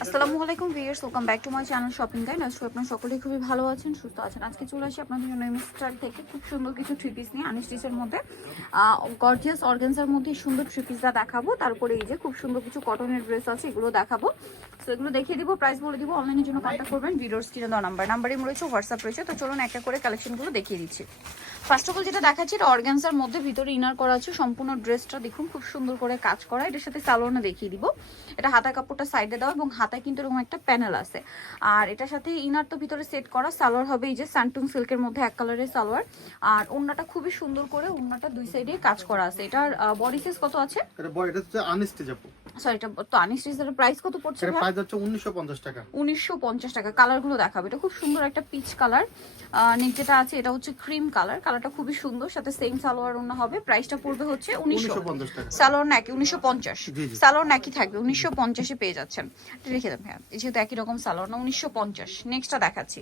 আসসালামু আলাইকুম viewers welcome back to my channel shopping guide আজকে আপনারা সকলেই খুবই ভালো আছেন, সুস্থ আছেন। আজকে চলে আসি আপনাদের জন্য স্টার থেকে খুব সুন্দর কিছু থ্রি পিস নিয়ে আনিস্টিচের মধ্যে। গর্জিয়াস অর্গানসার মধ্যে সুন্দর থ্রি পিসটা দেখাবো। তারপরে এই যে খুব সুন্দর কিছু কটনের ড্রেস আছে, এগুলো দেখাবো। তো এগুলো দেখিয়ে দিব প্রাইস বলে দিব অনলাইনের জন্য কন্ট্যাক্ট করবেন। ভিডিওর স্ক্রিনে দেওয়া নাম্বার নাম্বারই রয়েছে হোয়াটসঅ্যাপ রয়েছে। তো চলুন একটা করে কালেকশনগুলো দেখিয়ে দিচ্ছি। ফার্স্ট অফ অল যেটা দেখাচ্ছি, এটা অর্গানসার মধ্যে ভিতরে ইনার করা আছে। সম্পূর্ণ ড্রেসটা দেখুন, খুব সুন্দর করে কাজ করা। এটার সাথে সালোয়ারটা দেখিয়ে দিব। এটা হাতা কাপড়টা সাইডে দেওয়া এবং হাতায় কিন্তু এরকম একটা প্যানেল আছে। আর এটার সাথে ইনার তো ভিতরে সেট করা সালোয়ার হবে এই যে স্যান্টুন সিল্কের মধ্যে এক কালারের সালোয়ার। আর ওন্নাটা খুবই সুন্দর করে ওন্নাটা দুই সাইডে কাজ করা আছে। এটার বডি সাইজ কত আছে? এটা বয় এটা হচ্ছে আনস্টেজ আপু। সরি এটা তো আনিস্টিজের প্রাইস কত পড়ছে এটা প্রাইস হচ্ছে উনিশশো পঞ্চাশ টাকা। উনিশশো পঞ্চাশ টাকা। কালারগুলো দেখাবে। এটা খুব সুন্দর একটা পিচ কালার নিচেটা আছে এটা হচ্ছে ক্রিম কালার কালারটা খুবই সুন্দর। সাথে সেম সালোয়ার ওনা হবে। প্রাইসটা পড়বে হচ্ছে উনিশশো। উনিশশো পঞ্চাশ টাকা। সালোয়ার নাকি উনিশশো পঞ্চাশ। জি, জি। সালোয়ার নাকি থাকবে। উনিশশো পঞ্চাশে পেয়ে যাচ্ছেন। রেখে দেবেন হ্যাঁ। এই যেহেতু একই রকম সালোয়ার না উনিশশো পঞ্চাশ। নেক্সটটা দেখাচ্ছি।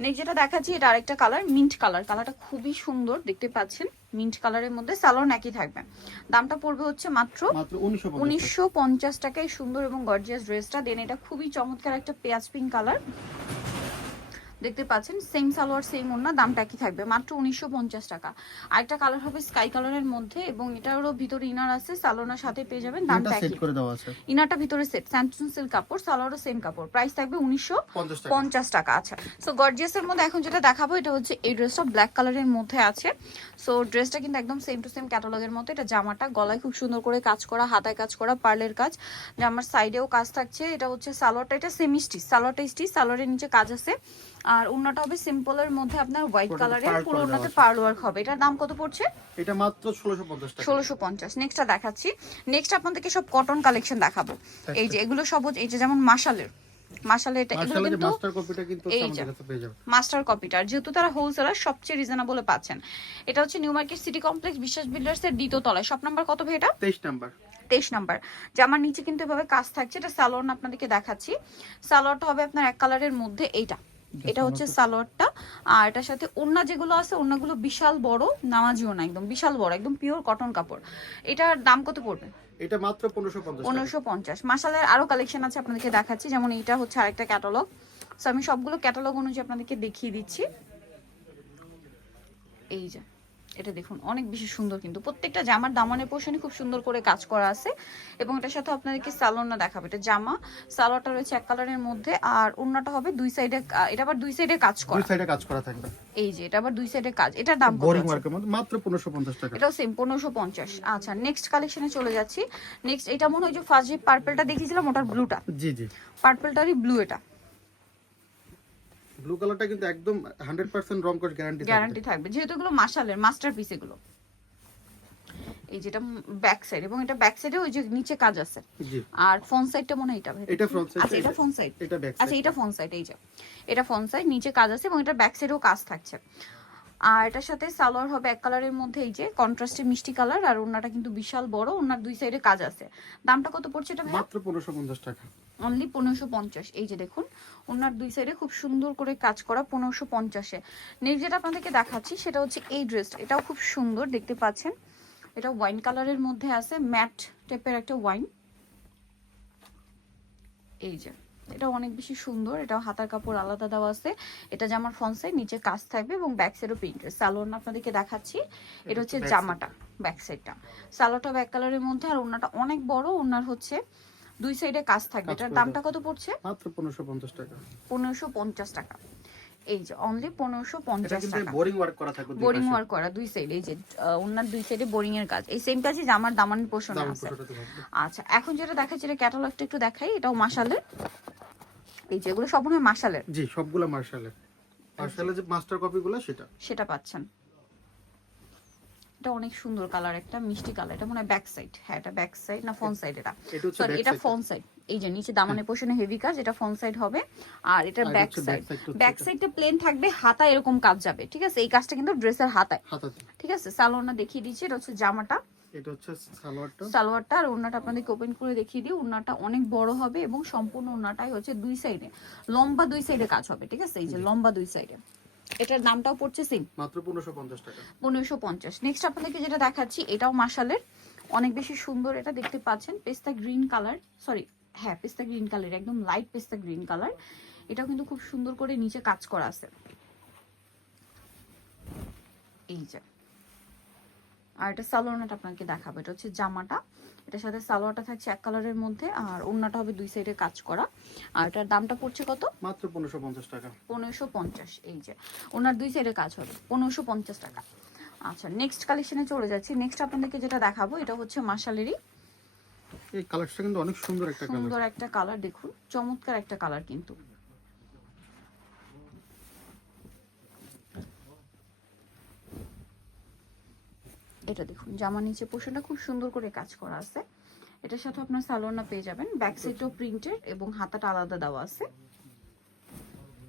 নেক্সট যেটা দেখাচ্ছি এটা আরেকটা কালার মিন্ট কালার কালারটা খুবই সুন্দর দেখতে পাচ্ছেন? মিন্ট কালারের মধ্যে সালোয়ার একই থাকবে। দামটা পড়বে হচ্ছে মাত্র উনিশশো পঞ্চাশ। টাকায় সুন্দর এবং গর্জিয়াস ড্রেসটা দেন এটা খুবই চমৎকার একটা পেঁয়াজ পিঙ্ক কালার দেখতে পাচ্ছেন সেম সালোয়ার সেম ওড়না দামটা কি থাকবে মাত্র উনিশশো পঞ্চাশ টাকা। আরেকটা কালার হবে স্কাই কালারের মধ্যে এবং এটারও ভিতরে ইনার আছে সালোনার সাথে পেয়ে যাবেন দামটা সেট একই। করে দেওয়া আছে। ইনারটা ভিতরে সেট স্যামসুং সিল্ক কাপড় সালোয়ারও সেম কাপড়। প্রাইস থাকবে উনিশশো পঞ্চাশ টাকা টাকা আচ্ছা সো গর্জিয়াসের মধ্যে এখন যেটা দেখাবো এটা হচ্ছে এই ড্রেসটা ব্ল্যাক কালারের মধ্যে আছে। সো ড্রেসটা কিন্তু একদম সেম টু সেম ক্যাটালগের মতো এটা জামাটা গলায় খুব সুন্দর করে কাজ করা হাতায় কাজ করা পার্লের কাজ। জামার সাইডেও কাজ থাকছে এটা হচ্ছে সালোয়ারটা এটা সেমি স্টিচ সালোয়ারটা স্টিচ সালোয়ারের নিচে কাজ আছে। আর ওড়নাটা হবে সিম্পলের মধ্যে আপনার হোয়াইট কালারের পুরো করে ওড়নাতে পার্ল ওয়ার্ক হবে। এটার দাম কত পড়ছে? এটা মাত্র ষোলোশো পঞ্চাশ টাকা। ষোলোশো পঞ্চাশ। নেক্সটটা দেখাচ্ছি। নেক্সট আপনাদেরকে সব কটন কালেকশন দেখাবো। এই যে এগুলো সব এই যে যেমন এটা এগুলো কিন্তু মাস্টার কপিটা কিন্তু আমাদের কাছে পেয়ে যাবে মাস্টার কপিটা যেহেতু তারা হোলসেলার সবচেয়ে রিজনেবলে পাচ্ছেন। এটা হচ্ছে New Market City Complex Biswas builders এর দ্বিতীয় তলায়। শপ নাম্বার কত ভাই এটা? তেইশ নাম্বার। তেইশ নাম্বার। জামার নিচে কিন্তু এভাবে কাজ থাকছে। এটা সালোয়ার আপনাদেরকে দেখাচ্ছি। সালোয়ারটা হবে আপনার এক কালারের মধ্যে এইটা। এটা হচ্ছে সালোয়ারটা। আর এটার সাথে ওড়না যেগুলো আছে ওড়নাগুলো বিশাল বড় নামাজিও না একদম বিশাল বড় একদম পিওর কটন কাপড়। এটার দাম কত পড়বে? এটা মাত্র পনেরোশো পঞ্চাশ মাশাআল্লাহ আরও কালেকশন আছে আপনাদেরকে দেখাচ্ছি। যেমন এটা হচ্ছে আরেকটা ক্যাটালগ সো আমি সবগুলো ক্যাটালগ অনুযায়ী আপনাদেরকে দেখিয়ে দিচ্ছি। এই যে। এটা দেখুন অনেক বেশি সুন্দর কিন্তু। প্রত্যেকটা জামার দামানের পোর্শনে খুব সুন্দর করে কাজ করা আছে। এবং এটার সাথে আপনাদেরকে সালোয়ারটা দেখাবে। এটা জামা সালোয়ারটা রয়েছে এক কালারের মধ্যে আর অন্যটা হবে দুই সাইডে এটা আবার দুই সাইডে কাজ করা। দুই সাইডে কাজ করা থাকবে। এই যে এটা আবার দুই সাইডে কাজ। এটার দাম কত বোরিং? ওয়ার্কের মধ্যে মাত্র পনেরোশো পঞ্চাশ টাকা। এটাও সেম পনেরোশো পঞ্চাশ। আচ্ছা নেক্সট কালেকশনে চলে যাচ্ছি। নেক্সট এটা মনে হয় যে ফার্স্ট যে পার্পেলটা দেখিয়েছিলাম ওটার ব্লুটা জি জি। পার্পলটারই ব্লু এটা। ব্লু কালারটা কিন্তু একদম হান্ড্রেড পার্সেন্ট রং কোর্স গ্যারান্টি গ্যারান্টি থাকবে যেহেতু এগুলো মাসালের মাস্টার পিস এগুলো। এই যেটা ব্যাক সাইড এবং এটা ব্যাক সাইডে ওই যে নিচে কাজ আছে। জি। আর ফ্রন্ট সাইডটা মনে হয় এটা ভাই। এটা front side, আচ্ছা এটা ফ্রন্ট সাইড এটা ব্যাক আচ্ছা এটা ফ্রন্ট সাইড এই যে। এটা ফ্রন্ট সাইড নিচে কাজ আছে এবং এটা ব্যাক সাইডেও কাজ থাকছে। আর এটার সাথে সালোয়ার হবে এক কালারের মধ্যে এই যে কন্ট্রাস্টে মিষ্টি কালার আর ওনাটা কিন্তু বিশাল বড় ওনার দুই সাইডে কাজ আছে। দামটা কত পড়ছে এটা ভাই মাত্র পনেরোশো পঞ্চাশ টাকা। অনলি পনেরোশো পঞ্চাশ। এই যে দেখুন ওনার দুই সাইডে খুব সুন্দর করে কাজ করা পনেরোশো পঞ্চাশে। নেক্সট যেটা আপনাদেরকে দেখাচ্ছি সেটা হচ্ছে এই ড্রেসটা এটাও খুব সুন্দর দেখতে পাচ্ছেন। এটা ওয়াইন কালারের মধ্যে আছে ম্যাট টাইপের একটা ওয়াইন এই যে এটা অনেক বেশি সুন্দর এটা হাতার কাপড় আলাদা দেওয়া আছে। এটা জামার ফ্রন্ট সাইড নিচে কাজ থাকবে এবং ব্যাক সাইডও প্রিন্টের সালোয়ার আপনাদেরকে দেখাচ্ছি এটা হচ্ছে জামাটা ব্যাক সাইডটা সালোয়ারটা ব্যাক কালারের মধ্যে আর ওনাটা অনেক বড় ওনার হচ্ছে দুই সাইডে কাজ থাকবে। এটার দামটা কত পড়ছে? মাত্র পনেরোশো পঞ্চাশ টাকা। পনেরোশো পঞ্চাশ টাকা। এই যে অনলি পনেরোশো এটা পঞ্চাশ কিন্তু টাকা। বোরিং ওয়ার্ক করা থাকবে বোরিং ওয়ার্ক করা দুই সাইডে এই যে ওনার দুই সাইডে বোরিং এর কাজ। এই সেম কাজই জামার দামানের পোষণে দাম আছে। আচ্ছা এখন যেটা দেখাচ্ছি এটা ক্যাটালগটা একটু দেখাই। এটাও মাসালের। এই যেগুলো সব মনে হয় মাসালের। জি সবগুলা মার্শালের মার্শালের যে মাস্টার কপিগুলো সেটা। সেটা পাচ্ছেন। এটা অনেক সুন্দর কালার একটা মিষ্টি কালার এটা মনে হয় ব্যাক সাইড হ্যাঁ এটা ব্যাক সাইড না ফ্রন্ট সাইড এটা। সরি এটা ফ্রন্ট সাইড এই যে নিচে দামানে পোষণে হেভি কাজ এটা ফ্রন্ট সাইড হবে আর এটা ব্যাক সাইড ব্যাক। সাইডটা প্লেন থাকবে হাতা এরকম কাজ যাবে ঠিক আছে? এই কাজটা কিন্তু ড্রেসের হাতায়। ঠিক আছে? সালোয়ারটা দেখিয়ে দিচ্ছি এটা হচ্ছে জামাটা। এটা হচ্ছে সালোয়ারটা। সালোয়ারটা আর ওড়নাটা আপনাদেরকে ওপেন করে দেখিয়ে দিই ওড়নাটা অনেক বড় হবে এবং সম্পূর্ণ ওড়নাটাই হচ্ছে দুই সাইডে লম্বা দুই সাইডে কাজ হবে ঠিক আছে? এই যে লম্বা দুই সাইডে এটার দামটাও পড়ছে সেম মাত্র পনেরোশো পঞ্চাশ টাকা। পনেরোশো পঞ্চাশ। নেক্সট আপনাদেরকে যেটা দেখাচ্ছি এটাও মাসালের অনেক বেশি সুন্দর এটা দেখতে পাচ্ছেন। পেস্তা গ্রিন কালার সরি হ্যাঁ পেস্তা গ্রিন কালার একদম লাইট পেস্তা গ্রিন কালার এটাও কিন্তু খুব সুন্দর করে নিচে কাজ করা আছে। এই যে। আর এটা সালোয়ারটা আপনাকে দেখাবো। এটা হচ্ছে জামাটা। এটার সাথে সালোয়ারটা থাকছে এক কালারের মধ্যে আর ওড়নাটা হবে দুই সাইডে কাজ করা। আর এটার দামটা পড়ছে কত? মাত্র পনেরোশো পঞ্চাশ টাকা। পনেরোশো পঞ্চাশ এই যে। ওনার দুই সাইডে কাজ হবে পনেরোশো পঞ্চাশ টাকা। আচ্ছা নেক্সট কালেকশনে চলে যাচ্ছি। নেক্সট আপনাদেরকে যেটা দেখাবো এটা হচ্ছে মার্শালেরই এই কালারটা কিন্তু অনেক সুন্দর একটা কালার সুন্দর একটা কালার দেখুন। চমৎকার একটা কালার কিন্তু। এটা দেখুন জামা নিচে পোর্শনটা খুব সুন্দর করে কাজ করা আছে। এটার সাথে আপনার সালোয়ারটা পেয়ে যাবেন। ব্যাক সাইডও প্রিন্টেড এবং হাতাটা আলাদা দেওয়া আছে।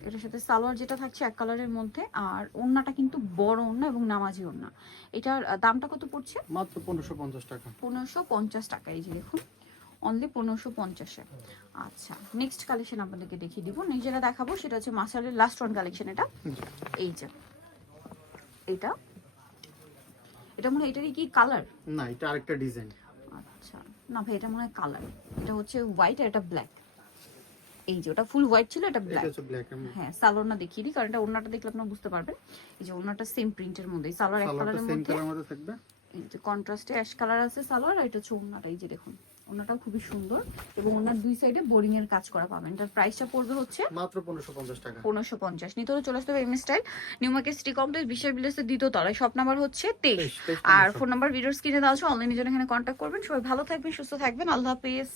এটার সাথে সালোয়ার যেটা থাকছে এক কালারের মধ্যে আর ওড়নাটা কিন্তু বড় ওড়না এবং নামাজি ওড়না। এটার দামটা কত পড়ছে? মাত্র পনেরোশো পঞ্চাশ টাকা। পনেরোশো পঞ্চাশ টাকা এই যে দেখুন। অনলি পনেরোশো পঞ্চাশে। আচ্ছা নেক্সট কালেকশন আপনাদেরকে দেখিয়ে দিব। যেটা দেখাবো সেটা হচ্ছে মাসালের লাস্ট ওয়ান কালেকশন এটা। এই যে এটা। এটা মনে হয় এটারই কি কালার না এটা আরেকটা ডিজাইন আচ্ছা। না ভাই এটা মনে হয় কালার এটা হচ্ছে হোয়াইট আর এটা ব্ল্যাক এই যে ওটা ফুল হোয়াইট ছিল এটা ব্ল্যাক হ্যাঁ সালোয়ারটা দেখিয়ে দিই কারণ এটা ওড়নাটা দেখলে আপনারা বুঝতে পারবেন। এই যে ওড়নাটা সেম প্রিন্টের মধ্যে সালোয়ার এক কালারের মধ্যে। থাকবে? এই যে কন্ট্রাস্টে অ্যাশ কালার আছে সালোয়ার আর এটা হচ্ছে ওড়নাটা এই যে দেখুন। ওড়নাটাও খুবই সুন্দর এবং ওনার দুই সাইডে বোরিং এর কাজ করা পাবেন। তার প্রাইসটা পড়বে হচ্ছে মাত্র পনেরোশো পঞ্চাশ টাকা। পনেরোশো পঞ্চাশ। নিতে হলে চলে আসতে হবে M style New Market City Complex বিশাল বিলাসের দ্বিতীয় তলায়। শপ নাম্বার হচ্ছে তেইশ। তেইশ, তেইশ আর ফোন নাম্বার ভিডিওর স্ক্রিনে দেওয়া আছে। অনলাইনে জন্য এখানে কন্ট্যাক্ট করবেন। সবাই ভালো থাকবেন সুস্থ থাকবেন। আল্লাহ হাফিজ।